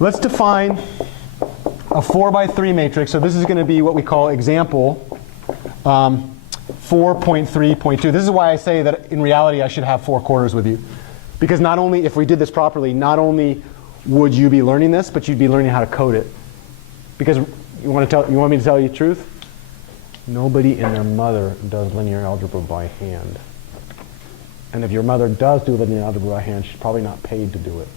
Let's define a 4 by 3 matrix. So this is going to be what we call example 4.3.2. This is why I say that in reality I should have 4 quarters with you. Because not only, if we did this properly, not only would you be learning this, but you'd be learning how to code it. Because you want me to tell you the truth? Nobody and their mother does linear algebra by hand. And if your mother does do linear algebra by hand, she's probably not paid to do it.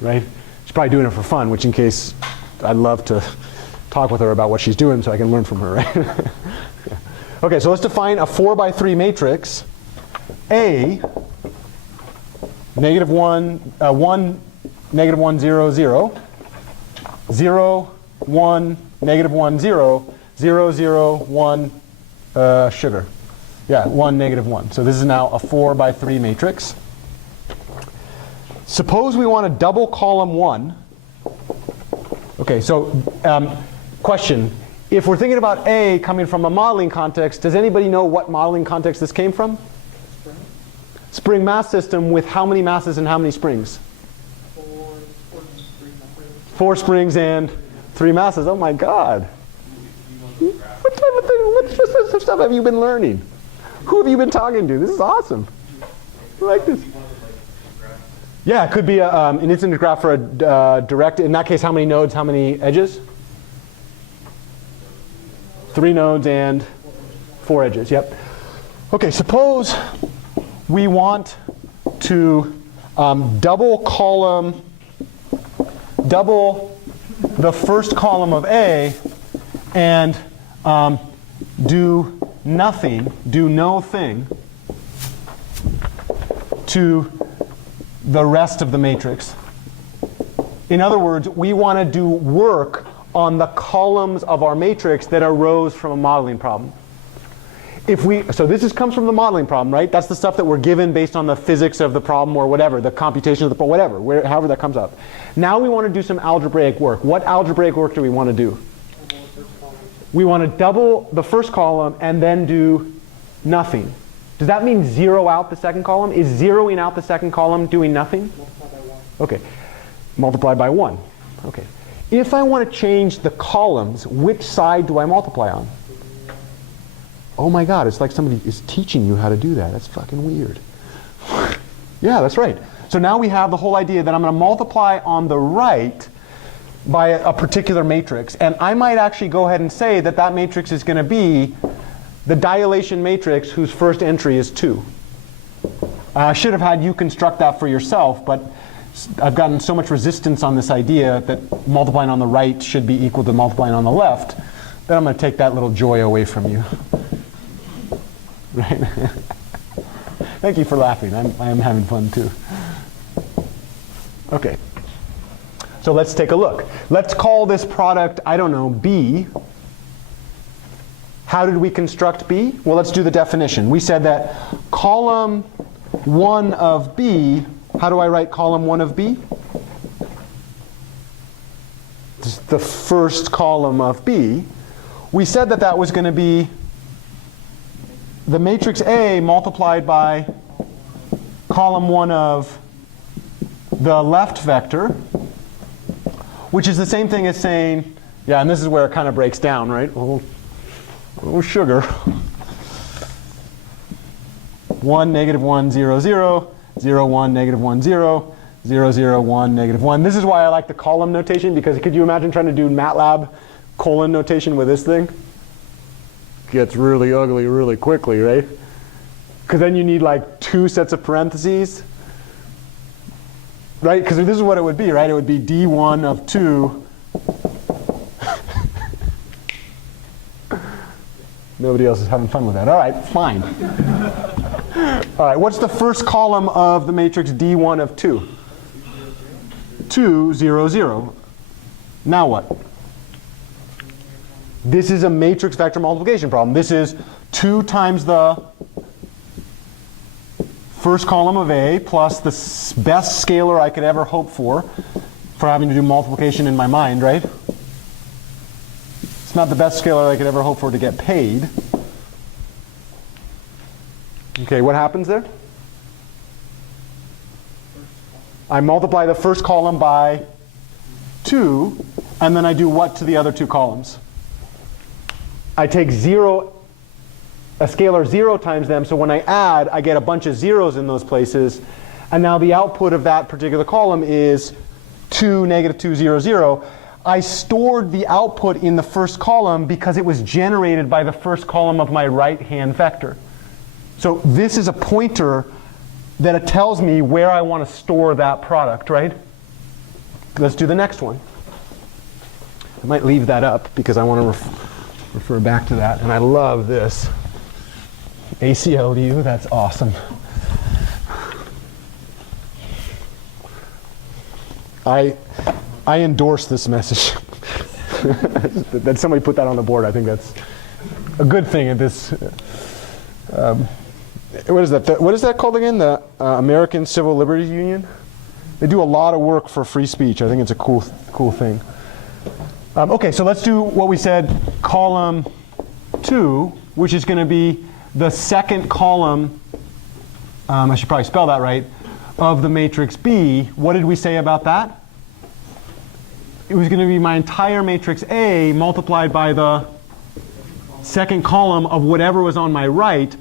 Right? She's probably doing it for fun, which in case I'd love to talk with her about what she's doing so I can learn from her, right? Yeah. Okay, so let's define a 4 by 3 matrix. A, negative 1, 1, negative 1, 0, 0, 0, 1, negative 1, 0, 0, 0, 1, sugar. Yeah, 1, negative 1. So this is now a 4 by 3 matrix. Suppose we want to double column 1. Okay, so question. If we're thinking about A coming from a modeling context, does anybody know what modeling context this came from? Spring mass system with how many masses and how many springs? 4 springs and 3 masses. Oh my God. What stuff have you been learning? Who have you been talking to? This is awesome. I like this. Yeah, it could be an infinite graph for a direct. In that case, how many nodes, how many edges? 3 nodes and 4 edges. Yep. Okay, suppose we want to double the first column of A and do nothing, do no thing to the rest of the matrix. In other words, we want to do work on the columns of our matrix that arose from a modeling problem. So this comes from the modeling problem, right? That's the stuff that we're given based on the physics of the problem or whatever, the computation of the problem, whatever, however that comes up. Now we want to do some algebraic work. What algebraic work do we want to do? We want to double the first column and then do nothing. Does that mean zero out the second column? Is zeroing out the second column doing nothing? Multiply by 1. Okay. Multiply by 1. Okay. If I want to change the columns, which side do I multiply on? Oh my God, it's like somebody is teaching you how to do that. That's fucking weird. Yeah, that's right. So now we have the whole idea that I'm going to multiply on the right by a particular matrix. And I might actually go ahead and say that that matrix is going to be the dilation matrix whose first entry is 2. I should have had you construct that for yourself, but I've gotten so much resistance on this idea that multiplying on the right should be equal to multiplying on the left that I'm going to take that little joy away from you. Right? Thank you for laughing. I am having fun too. Okay. So let's take a look. Let's call this product, I don't know, B. How did we construct B? Well, let's do the definition. We said that column 1 of B, how do I write column 1 of B? This is the first column of B. We said that that was going to be the matrix A multiplied by column 1 of the left vector, which is the same thing as saying, yeah, and this is where it kind of breaks down, right? Oh, sugar. 1, negative 1, 0, 0, 0, 1, negative 1, 0, 0, 0, 1, negative 1. This is why I like the column notation, because could you imagine trying to do MATLAB colon notation with this thing? Gets really ugly really quickly, right? Because then you need like 2 sets of parentheses, right? Because this is what it would be, right? It would be D1 of 2. Nobody else is having fun with that. All right, fine. All right, what's the first column of the matrix D1 of 2? 2, 0, 0. Now what? This is a matrix vector multiplication problem. This is 2 times the first column of A plus the best scalar I could ever hope for having to do multiplication in my mind, right? It's not the best scalar I could ever hope for to get paid. Okay, what happens there? I multiply the first column by 2, and then I do what to the other two columns? I take 0, a scalar 0 times them, so when I add, I get a bunch of zeros in those places, and now the output of that particular column is 2, negative 2, 0, 0. I stored the output in the first column because it was generated by the first column of my right-hand vector. So this is a pointer that it tells me where I want to store that product, right? Let's do the next one. I might leave that up because I want to refer back to that. And I love this. ACLU, that's awesome. I endorse this message. That somebody put that on the board. I think that's a good thing at this. What is that? What is that called again? The American Civil Liberties Union? They do a lot of work for free speech. I think it's a cool thing. Okay, so let's do what we said, column 2, which is going to be the second column, I should probably spell that right, of the matrix B. What did we say about that? It was going to be my entire matrix A multiplied by the second column of whatever was on my right.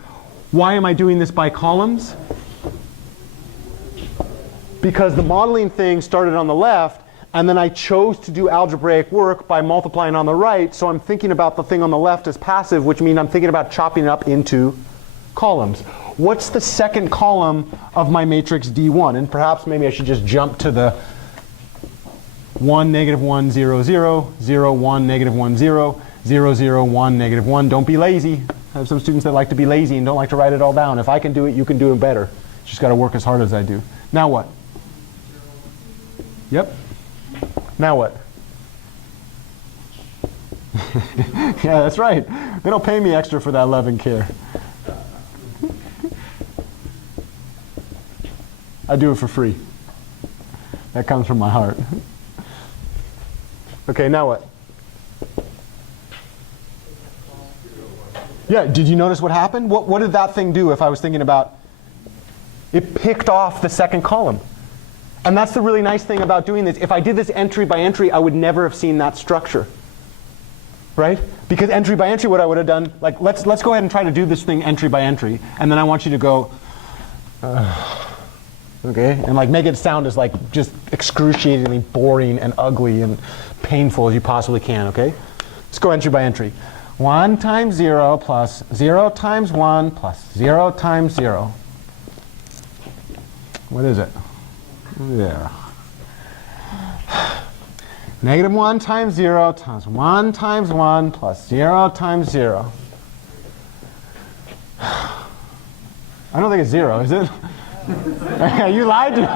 Why am I doing this by columns? Because the modeling thing started on the left, and then I chose to do algebraic work by multiplying on the right, so I'm thinking about the thing on the left as passive, which means I'm thinking about chopping it up into columns. What's the second column of my matrix D1? And perhaps maybe I should just jump to the 1, negative 1, 0, 0, 0, 1, negative 1, 0, 0, 0, 1, negative 1. Don't be lazy. I have some students that like to be lazy and don't like to write it all down. If I can do it, you can do it better. Just got to work as hard as I do. Now what? Yep. Now what? Yeah, that's right. They don't pay me extra for that love and care. I do it for free. That comes from my heart. Okay, now what? Yeah, did you notice what happened? What did that thing do if I was thinking about? It picked off the second column. And that's the really nice thing about doing this. If I did this entry by entry, I would never have seen that structure. Right? Because entry by entry, what I would have done, like let's go ahead and try to do this thing entry by entry. And then I want you to go, okay? And like make it sound as like just excruciatingly boring and ugly and painful as you possibly can, okay? Let's go entry by entry. 1 times 0 plus 0 times 1 plus 0 times 0. What is it? Yeah. Negative 1 times 0 times 1 times 1 plus 0 times 0. I don't think it's 0, is it? You lied to me.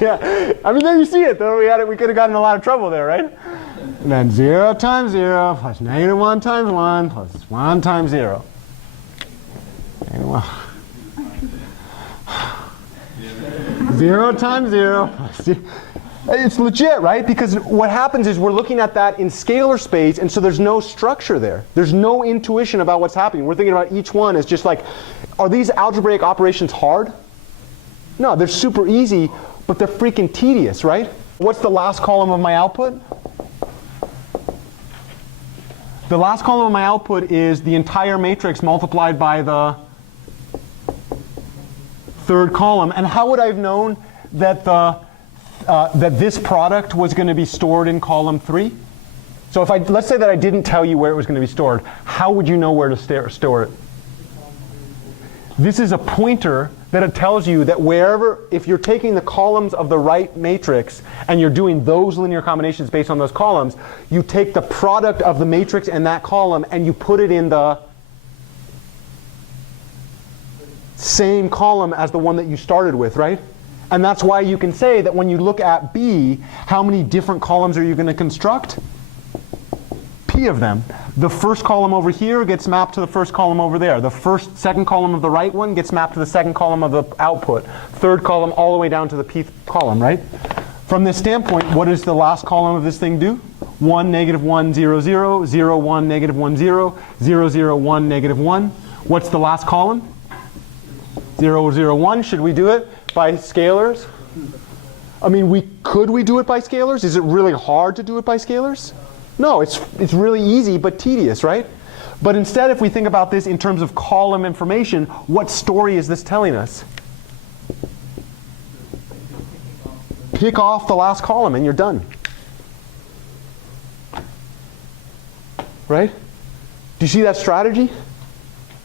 Yeah. I mean, there you see it, though. We could have gotten in a lot of trouble there, right? And then 0 times 0 plus negative 1 times 1 plus 1 times 0. Negative 1. 0 times 0 plus 0. It's legit, right? Because what happens is we're looking at that in scalar space, and so there's no structure there. There's no intuition about what's happening. We're thinking about each one as just like, are these algebraic operations hard? No, they're super easy, but they're freaking tedious, right? What's the last column of my output? The last column of my output is the entire matrix multiplied by the third column. And how would I have known that that this product was going to be stored in column 3? So if let's say that I didn't tell you where it was going to be stored, how would you know where to store it? This is a pointer that it tells you that wherever, if you're taking the columns of the right matrix and you're doing those linear combinations based on those columns, you take the product of the matrix and that column and you put it in the same column as the one that you started with, right? And that's why you can say that when you look at B, how many different columns are you going to construct? P of them. The first column over here gets mapped to the first column over there. The second column of the right one gets mapped to the second column of the output. Third column all the way down to the P column, right? From this standpoint, what does the last column of this thing do? 1, negative 1, 0, 0, 0, 1, negative 1, 0, 0, 0, 1, negative 1. What's the last column? 0, 0, 1. Should we do it by scalars? I mean, could we do it by scalars? Is it really hard to do it by scalars? No, it's really easy but tedious, right? But instead, if we think about this in terms of column information, what story is this telling us? Pick off the last column and you're done. Right? Do you see that strategy?